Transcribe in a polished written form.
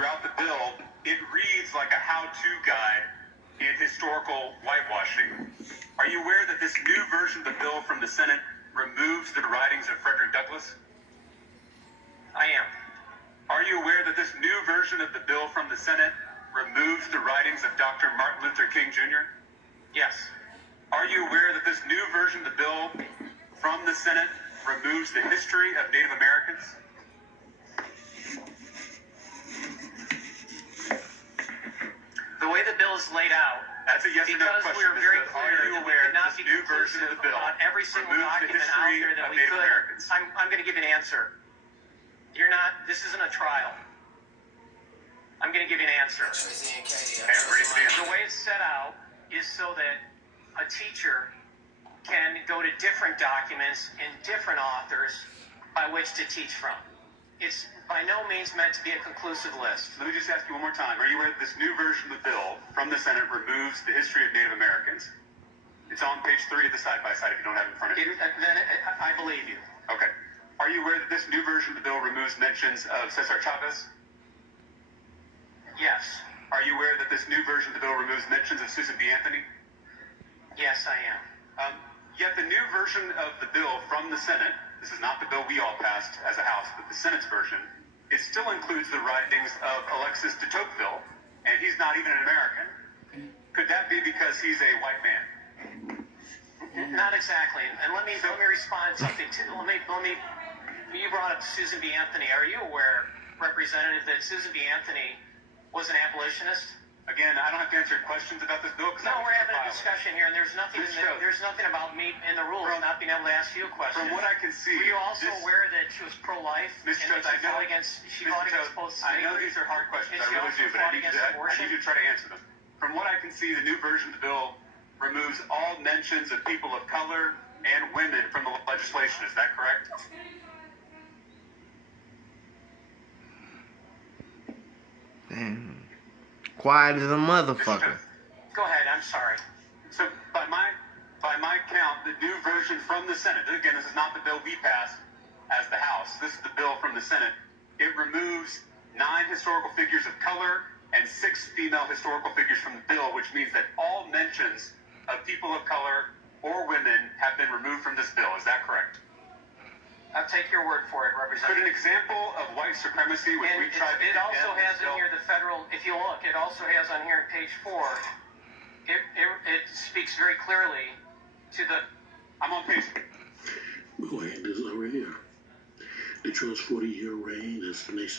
throughout the bill, it reads like a how-to guide in historical whitewashing. Are you aware that this new version of the bill from the Senate removes the writings of Frederick Douglass? I am. Are you aware that this new version of the bill from the Senate removes the writings of Dr. Martin Luther King Jr.? Yes. Are you aware that this new version of the bill from the Senate removes the history of Native Americans? The way the bill is laid out, That's a yes or no because question. we were very Are clear you that we aware could not that be this new version of conclusive the bill about every single removes the document out history there that of we Native could. Americans? I'm going to give you an answer. You're not. This isn't a trial. I'm going to give you an answer. Okay, I'm ready for the answer. The way it's set out is so that a teacher can go to different documents and different authors by which to teach from. It's by no means meant to be a conclusive list. Let me just ask you one more time. Are you aware that this new version of the bill from the Senate removes the history of Native Americans? It's on page 3 of the side-by-side if you don't have it in front of you. Then I believe you. Okay. Are you aware that this new version of the bill removes mentions of Cesar Chavez? Yes. Are you aware that this new version of the bill removes mentions of Susan B. Anthony? Yes, I am. Yet the new version of the bill from the Senate, this is not the bill we all passed as a House, but the Senate's version, it still includes the writings of Alexis de Tocqueville, and he's not even an American. Could that be because he's a white man? Not exactly. And let me respond to something too. You brought up Susan B. Anthony. Are you aware, Representative, that Susan B. Anthony was an abolitionist? Again, I don't have to answer questions about this bill because No, we're having a discussion here, and there's nothing about me in the rules not being able to ask you a question. From what I can see, were you also aware that she was pro-life? Mr. Jones, she fought against both slavery? I know these are hard questions. I really do, but I need you to try to answer them. From what I can see, the new version of the bill removes all mentions of people of color and women from the legislation. Is that correct? Damn. Quiet as a motherfucker. Go ahead, I'm sorry. So by my count, the new version from the Senate, again, this is not the bill we passed as the House, this is the bill from the Senate, it removes 9 historical figures of color and 6 female historical figures from the bill, which means that all mentions of people of color or women have been removed from this bill. Is that correct? I'll take your word for it, Could Representative. an example of white supremacy, which we tried to it also condemn has this in bill- here the federal, if you look, it also has on here on page 4, it speaks very clearly to the... I'm on page... Go ahead, this is over here. The Trump's 40-year reign as the nation's